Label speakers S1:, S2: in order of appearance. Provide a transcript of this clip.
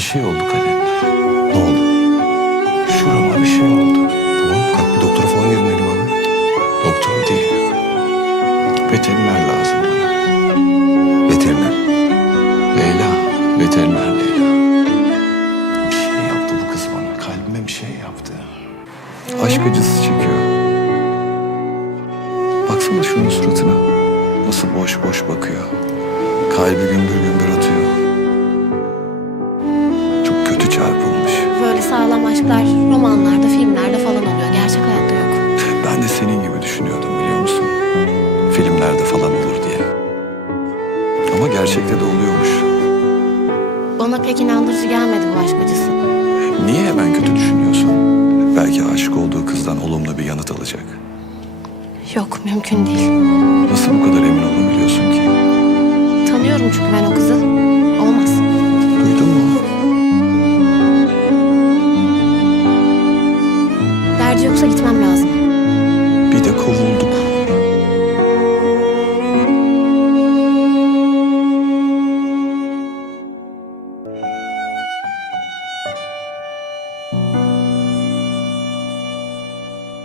S1: şey oldu Kalender. Ne oldu? Şurama bir şey oldu.
S2: Tamam, kalk bir doktora falan görünelim abi.
S1: Doktor değil. Veteriner lazım bana.
S2: Veteriner.
S1: Leyla. Veteriner Leyla. Bir şey yaptı bu kız bana. Kalbime bir şey yaptı. Aşk acısı çekiyor. Baksana şunun suratına. Nasıl boş boş bakıyor. Kalbi gümbür gümbür atıyor. Çok kötü çarpılmış.
S3: Böyle sağlam aşklar romanlarda, filmlerde falan oluyor. Gerçek hayatta yok.
S1: Ben de senin gibi düşünüyordum biliyor musun? Filmlerde falan olur diye. Ama gerçekte de oluyormuş.
S3: Bana pek inandırıcı gelmedi bu aşk acısı.
S1: Niye hemen kötü düşünüyorsun? Belki aşık olduğu kızdan olumlu bir yanıt alacak.
S3: Yok, mümkün değil.
S1: Nasıl bu kadar emin olabiliyorsun ki?
S3: Tanıyorum çünkü ben o kızı. Olmaz.
S1: Duydun mu?
S3: Derdi yoksa gitmem lazım.
S1: Bir de kovulduk.